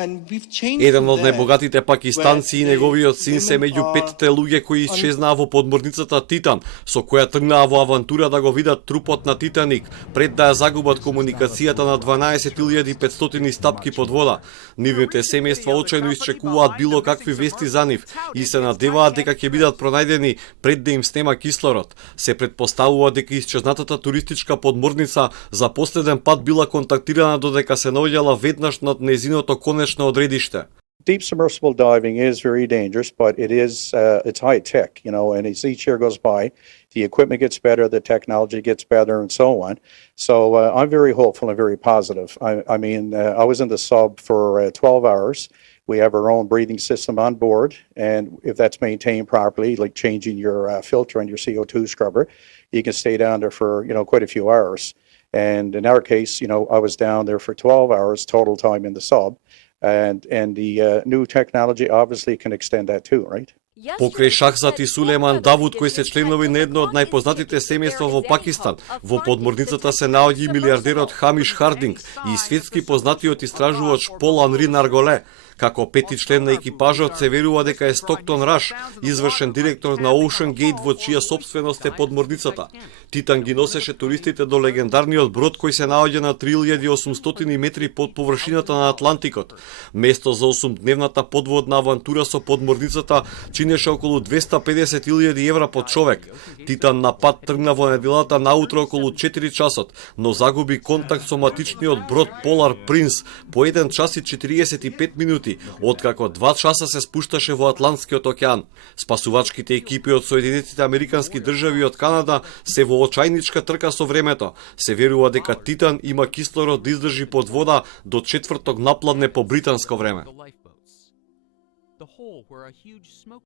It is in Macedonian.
Еден од најбогатите пакистанци и неговиот син се меѓу 5 луѓе кои исчезнаа во подморницата Титан, со која тргнаа во авантура да го видат трупот на Титаник, пред да ја загубат комуникацијата на 12.500 стапки под вода. Нивните семејства очајно исчекуваат било какви вести за нив и се надеваат дека ќе бидат пронајдени пред да им снема кислород. Се претпоставува дека исчезнатата туристичка подморница за последен пат била контактирана додека се наоѓала веднаш над незиното конечно одредиште. Deep submersible diving is very dangerous, but it's high tech, and as each year goes by, the equipment gets better, the technology gets better, and so on. So I'm very hopeful and very positive. I was in the sub for 12 hours. We have our own breathing system on board, and if that's maintained properly, like changing your filter and your CO2 scrubber, you can stay down there for quite a few hours. And in our case, I was down there for 12 hours total time in the sub, and the new technology obviously can extend that too, right? Покрај Шахзад и Сулейман Давуд, кои се членови на едно од најпознатите семејства во Пакистан, во подморницата се наоѓа и милиардерот Хамиш Хардинг и светски познатиот истражувач Пол Анри Нарголе. Како пети член на екипажот се верува дека е Стоктон Раш, извршен директор на Ocean Gate во чија сопственост е подморницата. Титан ги носеше туристите до легендарниот брод кој се наоѓа на 3800 метри под површината на Атлантикот. Место за 8-дневната подводна авантура со подморницата чинеше околу 250.000 евра по човек. Титан на пат тргна во неделата наутро околу 4 часот, но загуби контакт со матичниот брод Polar Prince по 1 час и 45 минути, откако 2 часа се спушташе во Атлантскиот океан. Спасувачките екипи од Соединетите Американски држави и од Канада се во очајничка трка со времето. Се верува дека Титан има кислород да издржи под вода до четврток напладне по британско време.